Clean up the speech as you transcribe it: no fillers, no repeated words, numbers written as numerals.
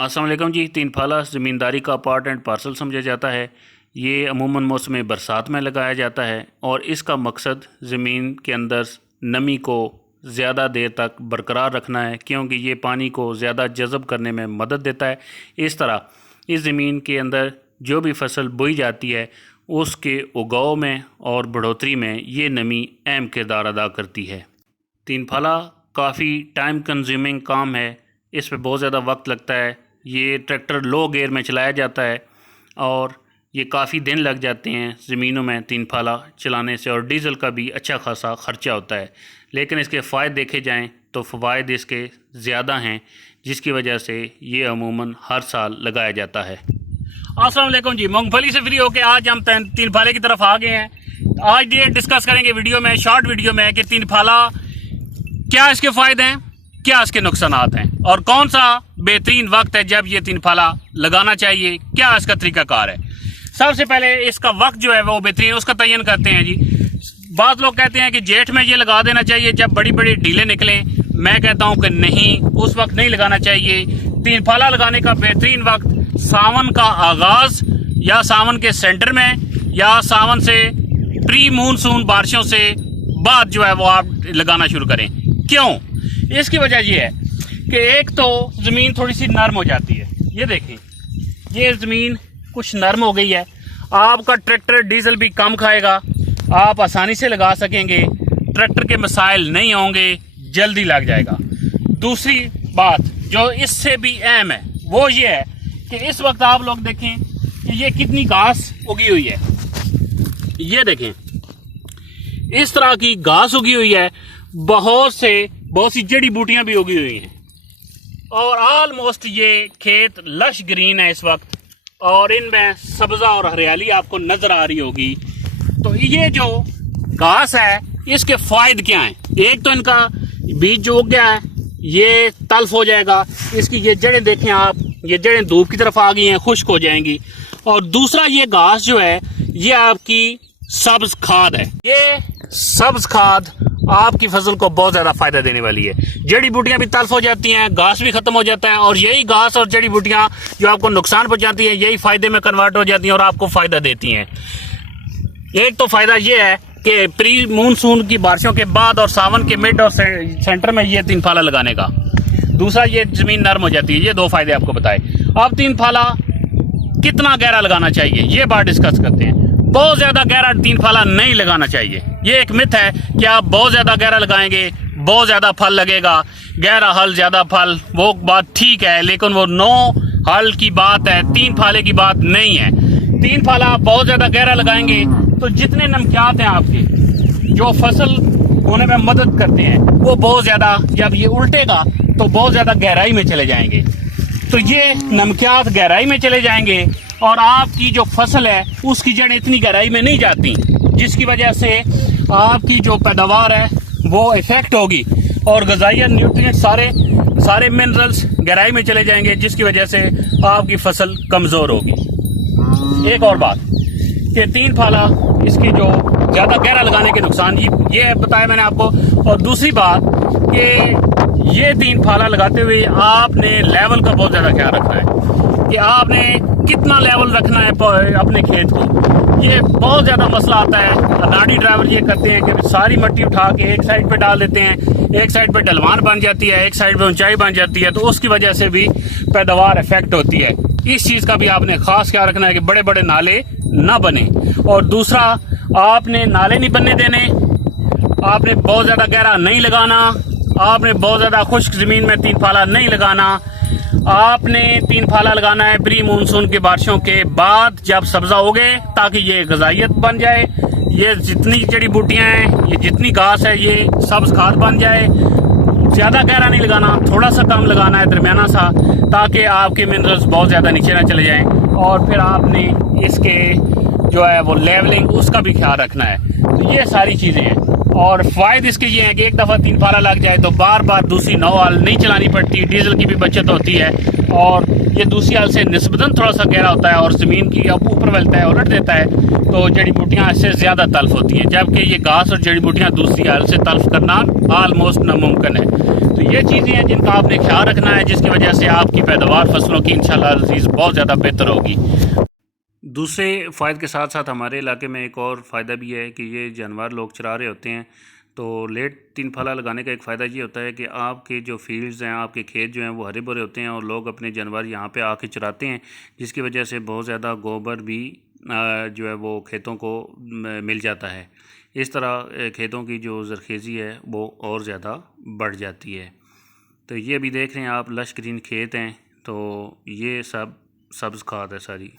अस्सलाम वालेकुम जी। तीन फाला ज़मींदारी का पार्ट एंड पार्सल समझा जाता है। ये अमूमन मौसम बरसात में लगाया जाता है और इसका मकसद ज़मीन के अंदर नमी को ज़्यादा देर तक बरकरार रखना है, क्योंकि ये पानी को ज़्यादा जज़ब करने में मदद देता है। इस तरह इस ज़मीन के अंदर जो भी फसल बोई जाती है उसके उगाव में और बढ़ोतरी में ये नमी अहम किरदार अदा करती है। तीन फाला काफ़ी टाइम कंज्यूमिंग काम है, इस पे बहुत ज़्यादा वक्त लगता है। ये ट्रैक्टर लो गियर में चलाया जाता है और ये काफ़ी दिन लग जाते हैं ज़मीनों में तीन फाला चलाने से, और डीज़ल का भी अच्छा खासा ख़र्चा होता है। लेकिन इसके फ़ायदे देखे जाएं तो फ़वाइद इसके ज़्यादा हैं, जिसकी वजह से ये अमूमन हर साल लगाया जाता है। अस्सलाम वालेकुम जी। मूंगफली से फ्री होके आज हम तीन फाले की तरफ आ गए हैं। आज ये डिस्कस करेंगे वीडियो में, शॉर्ट वीडियो में, कि तीन फाला क्या इसके फ़ायदे हैं, क्या इसके नुकसानात हैं और कौन सा बेहतरीन वक्त है जब ये तीन फाला लगाना चाहिए, क्या इसका तरीक़ाकार है। सबसे पहले इसका वक्त जो है वो बेहतरीन उसका तयन करते हैं जी। बाज़ लोग कहते हैं कि जेठ में ये लगा देना चाहिए जब बड़ी बड़ी ढीलें निकलें। मैं कहता हूँ कि नहीं, उस वक्त नहीं लगाना चाहिए। तीन फाला लगाने का बेहतरीन वक्त सावन का आगाज़ या सावन के सेंटर में या सावन से प्री मानसून बारिशों से बाद जो है वो आप लगाना शुरू करें। क्यों? इसकी वजह यह है कि एक तो ज़मीन थोड़ी सी नरम हो जाती है। ये देखें, ये ज़मीन कुछ नरम हो गई है। आपका ट्रैक्टर डीजल भी कम खाएगा, आप आसानी से लगा सकेंगे, ट्रैक्टर के मसाइल नहीं होंगे, जल्दी लग जाएगा। दूसरी बात जो इससे भी अहम है वो ये है कि इस वक्त आप लोग देखें कि ये कितनी घास उगी हुई है। ये देखें, इस तरह की घास उगी हुई है, बहुत सी जड़ी बूटियां भी उगी हुई हैं और ऑलमोस्ट ये खेत लश ग्रीन है इस वक्त, और इनमें सब्जा और हरियाली आपको नजर आ रही होगी। तो ये जो घास है इसके फायदे क्या हैं? एक तो इनका बीज जो उग गया है ये तल्फ हो जाएगा, इसकी ये जड़ें देखें आप, ये जड़ें धूप की तरफ आ गई हैं, खुश्क हो जाएंगी। और दूसरा, ये घास जो है ये आपकी सब्ज खाद है। ये सब्ज खाद आपकी फसल को बहुत ज्यादा फायदा देने वाली है। जड़ी बूटियां भी तल्फ हो जाती हैं, घास भी खत्म हो जाता है, और यही घास और जड़ी बूटियां जो आपको नुकसान पहुंचाती हैं यही फायदे में कन्वर्ट हो जाती हैं और आपको फायदा देती हैं। एक तो फायदा ये है कि प्री मानसून की बारिशों के बाद और सावन के मिड और सेंटर में ये तीन फाला लगाने का। दूसरा, ये जमीन नरम हो जाती है। ये दो फायदे आपको बताए। अब तीन फाला कितना गहरा लगाना चाहिए ये बात डिस्कस करते हैं। बहुत ज्यादा गहरा तीन फाला नहीं लगाना चाहिए। ये एक मिथ है कि आप बहुत ज्यादा गहरा लगाएंगे बहुत ज्यादा फल लगेगा। गहरा हल ज्यादा फल, वो बात ठीक है, लेकिन वो 9 हल की बात है, तीन फाले की बात नहीं है। तीन फाला आप बहुत ज्यादा गहरा लगाएंगे तो जितने नमकियात हैं आपके जो फसल होने में मदद करते हैं वो बहुत ज्यादा, जब ये उल्टेगा तो बहुत ज्यादा गहराई में चले जाएंगे। तो ये नमकियात गहराई में चले जाएंगे और आपकी जो फसल है उसकी जड़ इतनी गहराई में नहीं जाती, जिसकी वजह से आपकी जो पैदावार है वो इफेक्ट होगी और ग़िज़ाई न्यूट्रिएंट सारे मिनरल्स गहराई में चले जाएंगे, जिसकी वजह से आपकी फसल कमज़ोर होगी। एक और बात कि तीन फाला इसकी जो ज़्यादा गहरा लगाने के नुकसान ये बताया मैंने आपको। और दूसरी बात कि ये तीन फाला लगाते हुए आपने लेवल का बहुत ज़्यादा ख्याल रखना है कि आपने कितना लेवल रखना है अपने खेत को। ये बहुत ज़्यादा मसला आता है। अनाड़ी ड्राइवर ये करते हैं कि सारी मिट्टी उठा के एक साइड पे डाल देते हैं, एक साइड पे ढलवान बन जाती है, एक साइड पे ऊंचाई बन जाती है, तो उसकी वजह से भी पैदावार इफेक्ट होती है। इस चीज़ का भी आपने खास ख्याल रखना है कि बड़े बड़े नाले ना बने। और दूसरा, आपने नाले नहीं बनने देने, आपने बहुत ज़्यादा गहरा नहीं लगाना, आपने बहुत ज़्यादा खुश्क ज़मीन में तीन फाला नहीं लगाना। आपने तीन फाला लगाना है प्री मानसून की बारिशों के बाद जब सब्जा उगे, ताकि ये ग़िज़ाइयत बन जाए, ये जितनी जड़ी बूटियां हैं, ये जितनी घास है, ये सब्ज खाद बन जाए। ज़्यादा गहरा नहीं लगाना, थोड़ा सा कम लगाना है, दरमियाना सा, ताकि आपके मिनरल्स बहुत ज़्यादा नीचे ना चले जाएं। और फिर आपने इसके जो है वो लेवलिंग उसका भी ख्याल रखना है। तो ये सारी चीज़ें हैं और फ़ायदे इसके ये हैं कि एक दफ़ा तीन फाला लग जाए तो बार बार दूसरी 9 हल नहीं चलानी पड़ती, डीजल की भी बचत होती है, और ये दूसरी हल से निस्बतन थोड़ा सा गहरा होता है और ज़मीन की अब ऊपर मिलता है, उलट देता है, तो जड़ी बूटियाँ इससे ज़्यादा तल्फ होती हैं, जबकि ये घास और जड़ी बूटियाँ दूसरी हल से तल्फ करना आलमोस्ट नामुमकिन है। तो ये चीज़ें हैं जिनका आपने ख्याल रखना है, जिसकी वजह से आपकी पैदावार फसलों की इंशाल्लाह अज़ीज़ बहुत ज़्यादा बेहतर होगी। दूसरे फ़ायदे के साथ साथ हमारे इलाके में एक और फ़ायदा भी है कि ये जानवर लोग चरा रहे होते हैं, तो लेट तीन फला लगाने का एक फ़ायदा ये होता है कि आपके जो फील्ड्स हैं, आपके खेत जो हैं वो हरे भरे होते हैं और लोग अपने जानवर यहाँ पे आके चराते हैं, जिसकी वजह से बहुत ज़्यादा गोबर भी जो है वो खेतों को मिल जाता है। इस तरह खेतों की जो ज़रख़ेज़ी है वो और ज़्यादा बढ़ जाती है। तो ये अभी देख रहे हैं आप, लश ग्रीन खेत हैं, तो ये सब सब्ज़ खाद है सारी।